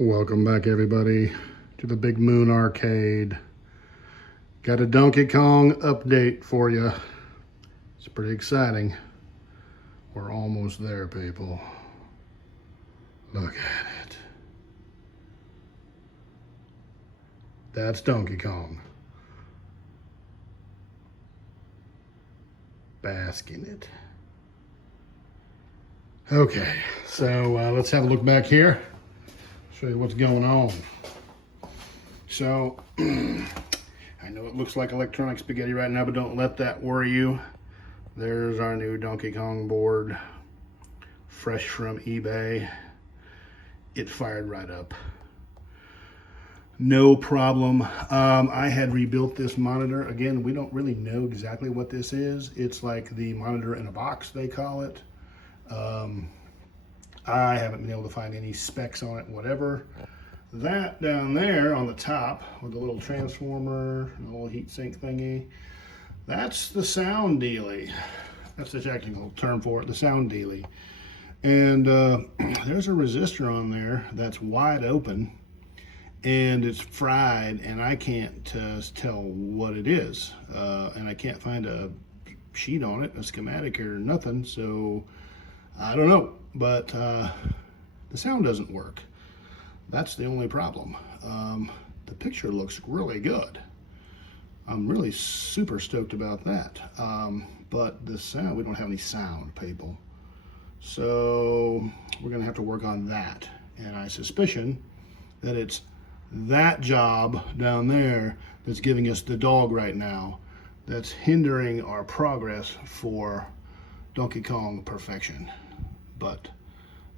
Welcome back, everybody, to the Big Moon Arcade. Got a Donkey Kong update for you. It's pretty exciting. We're almost there, people. Look at it. That's Donkey Kong. Bask in it. Okay, so let's have a look back here. Show you what's going on. So, I know it looks like electronic spaghetti right now, but don't let that worry you. There's our new Donkey Kong board, fresh from eBay. It fired right up. No problem. I had rebuilt this monitor. Again, we don't really know exactly what this is. It's like the monitor in a box, they call it. I haven't been able to find any specs on it, whatever. That down there on the top with the little transformer, the little heat sink thingy, that's the sound dealie. That's the technical term for it, the sound dealie. And there's a resistor on there that's wide open and it's fried, and I can't tell what it is. And I can't find a sheet on it, a schematic or nothing, so I don't know. But the sound doesn't work. That's the only problem. The picture looks really good. I'm really super stoked about that. But the sound, we don't have any sound, people. So we're gonna have to work on that. And I suspicion that it's that job down there that's giving us the dog right now, that's hindering our progress for Donkey Kong perfection. But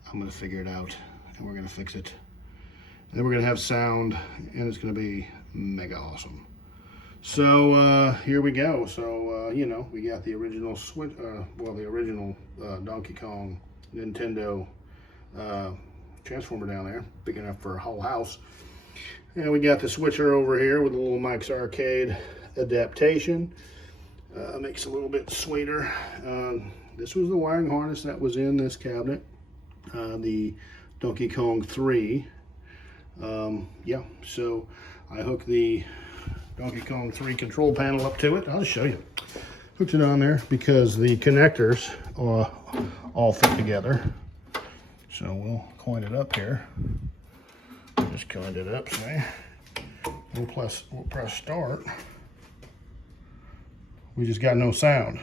I'm gonna figure it out and we're gonna fix it. And then we're gonna have sound and it's gonna be mega awesome. So here we go. So you know, we got the original Switch, the original Donkey Kong Nintendo transformer down there, big enough for a whole house. And we got the switcher over here with a little Mike's Arcade adaptation. Makes it a little bit sweeter. This was the wiring harness that was in this cabinet, the Donkey Kong 3. Yeah, so I hooked the Donkey Kong 3 control panel up to it. I'll just show you. Hooked it on there because the connectors all fit together. So we'll coin it up here. Just coined it up, see? We'll press start. We just got no sound.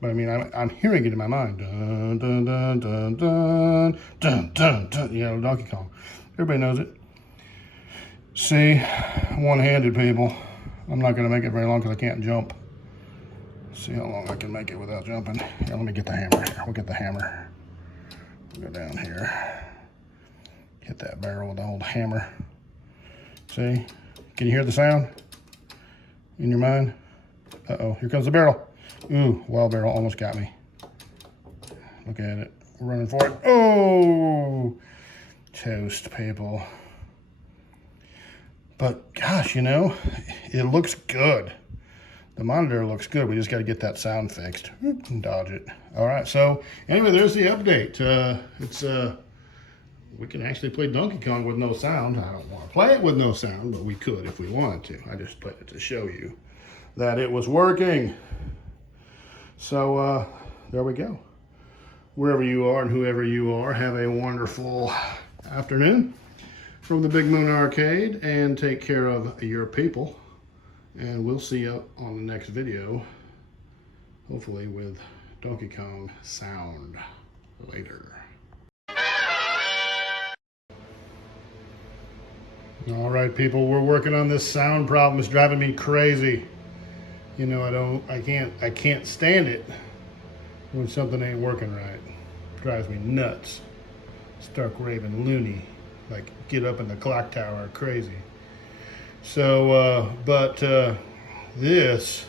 But I mean, I'm hearing it in my mind. Dun, dun, dun, dun, dun, dun, dun, dun. You know, Donkey Kong. Everybody knows it. See, one-handed, people. I'm not going to make it very long because I can't jump. See how long I can make it without jumping. Here, let me get the hammer here. We'll get the hammer. We'll go down here. Hit that barrel with the old hammer. See? Can you hear the sound in your mind? Uh-oh, here comes the barrel. Ooh, wild barrel almost got me. Look at it. We're running for it. Oh! Toast, people. But gosh, you know, it looks good. The monitor looks good. We just got to get that sound fixed. And dodge it. All right, so anyway, there's the update. We can actually play Donkey Kong with no sound. I don't want to play it with no sound, but we could if we wanted to. I just played it to show you that it was working. So there we go. Wherever you are and whoever you are, have a wonderful afternoon from the Big Moon Arcade, and take care of your people. And we'll see you on the next video, hopefully with Donkey Kong sound later. All right, people, we're working on this sound problem. It's driving me crazy. You know, I can't stand it when something ain't working right. It drives me nuts. Stark raving loony, like get up in the clock tower crazy. So, this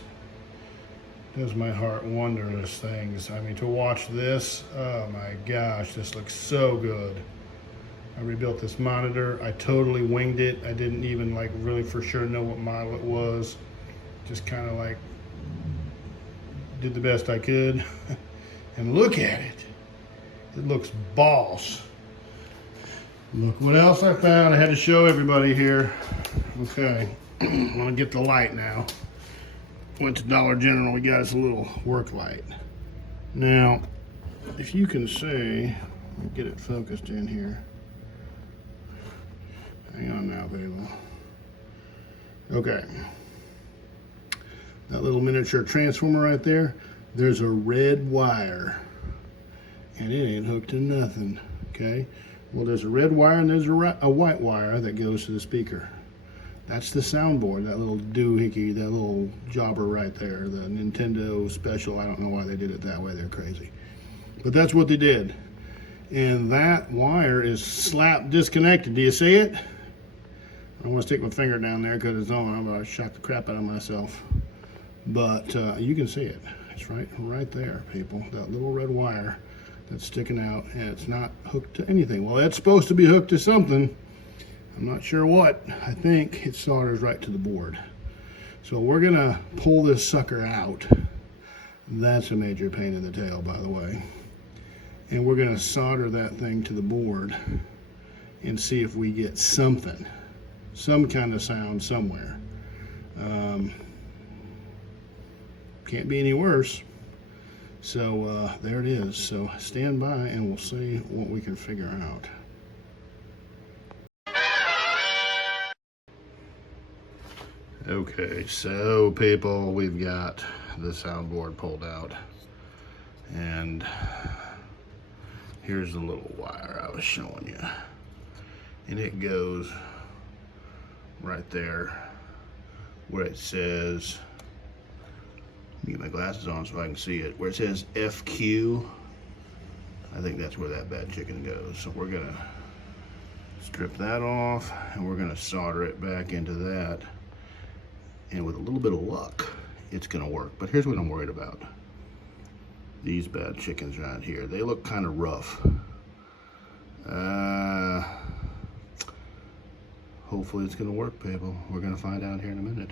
does my heart wondrous things. I mean, to watch this, oh my gosh, this looks so good. I rebuilt this monitor. I totally winged it. I didn't even like really for sure know what model it was. Just kind of like did the best I could. And look at it. It looks boss. Look what else I found. I had to show everybody here. Okay, I'm gonna get the light now. Went to Dollar General, we got us a little work light. Now, if you can see, get it focused in here. Hang on now, people. Okay. That little miniature transformer right there, there's a red wire. And it ain't hooked to nothing, okay? Well, there's a red wire and there's a white wire that goes to the speaker. That's the soundboard, that little doohickey, that little jobber right there, the Nintendo special. I don't know why they did it that way, they're crazy. But that's what they did. And that wire is slap disconnected. Do you see it? I don't want to stick my finger down there because it's on. I'm going to shock the crap out of myself. But you can see it. It's right there, people. That little red wire that's sticking out, and it's not hooked to anything. Well, that's supposed to be hooked to something. I'm not sure what. I think it solders right to the board. So we're gonna pull this sucker out. That's a major pain in the tail, by the way. And we're gonna solder that thing to the board and see if we get something, some kind of sound somewhere. Can't be any worse. So there it is. So stand by and we'll see what we can figure out. Okay, so people, we've got the soundboard pulled out, and here's the little wire I was showing you, and it goes right there where it says, let me get my glasses on so I can see it, where it says FQ. I think that's where that bad chicken goes. So we're gonna strip that off and we're gonna solder it back into that. And with a little bit of luck, it's gonna work. But here's what I'm worried about. These bad chickens right here, they look kind of rough. Hopefully it's gonna work, people. We're gonna find out here in a minute.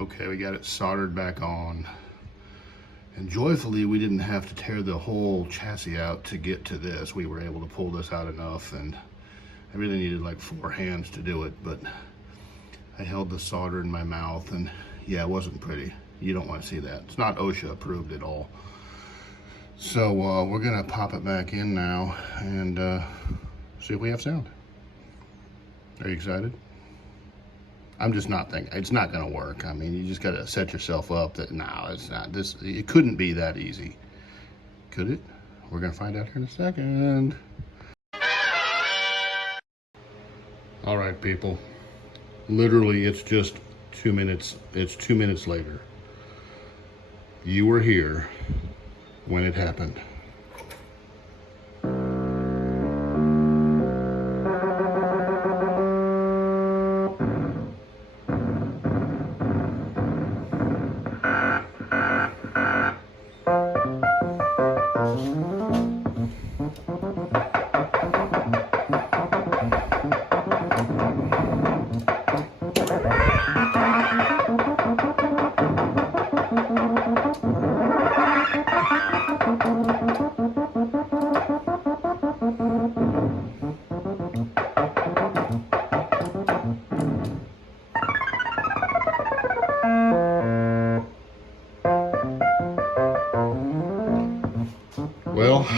Okay, we got it soldered back on. And joyfully, we didn't have to tear the whole chassis out to get to this. We were able to pull this out enough, and I really needed like 4 hands to do it, but I held the solder in my mouth, and yeah, it wasn't pretty. You don't want to see that. It's not OSHA approved at all. So we're gonna pop it back in now and see if we have sound. Are you excited? I'm just not thinking, it's not gonna work. I mean, you just gotta set yourself up that, no, it's not. It couldn't be that easy. Could it? We're gonna find out here in a second. All right, people. Literally, it's just 2 minutes. It's 2 minutes later. You were here when it happened. Well,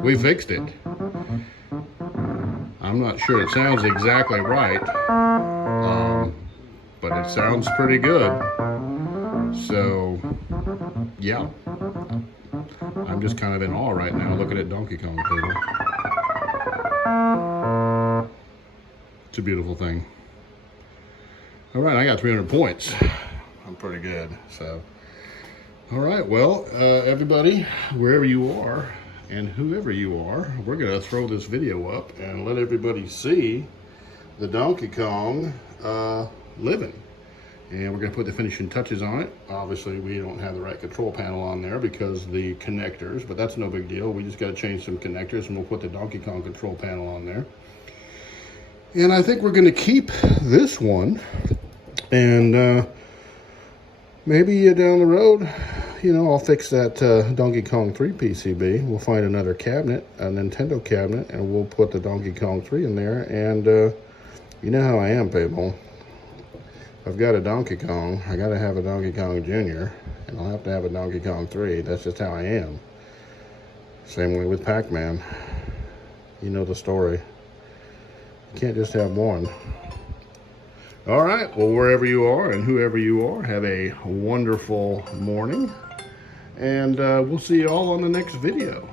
we fixed it. I'm not sure it sounds exactly right, but it sounds pretty good. So, yeah. I'm just kind of in awe right now looking at Donkey Kong, people. It's a beautiful thing. All right, I got 300 points. I'm pretty good, so. All right, well, everybody, wherever you are and whoever you are, we're gonna throw this video up and let everybody see the Donkey Kong living. And we're gonna put the finishing touches on it. Obviously, we don't have the right control panel on there because the connectors, but that's no big deal. We just gotta change some connectors and we'll put the Donkey Kong control panel on there. And I think we're gonna keep this one and maybe down the road, you know, I'll fix that Donkey Kong 3 PCB. We'll find another cabinet, a Nintendo cabinet, and we'll put the Donkey Kong 3 in there. And you know how I am, people. I've got a Donkey Kong. I got to have a Donkey Kong Jr. And I'll have to have a Donkey Kong 3. That's just how I am. Same way with Pac-Man. You know the story. You can't just have one. All right, well, wherever you are and whoever you are, have a wonderful morning. And we'll see you all on the next video.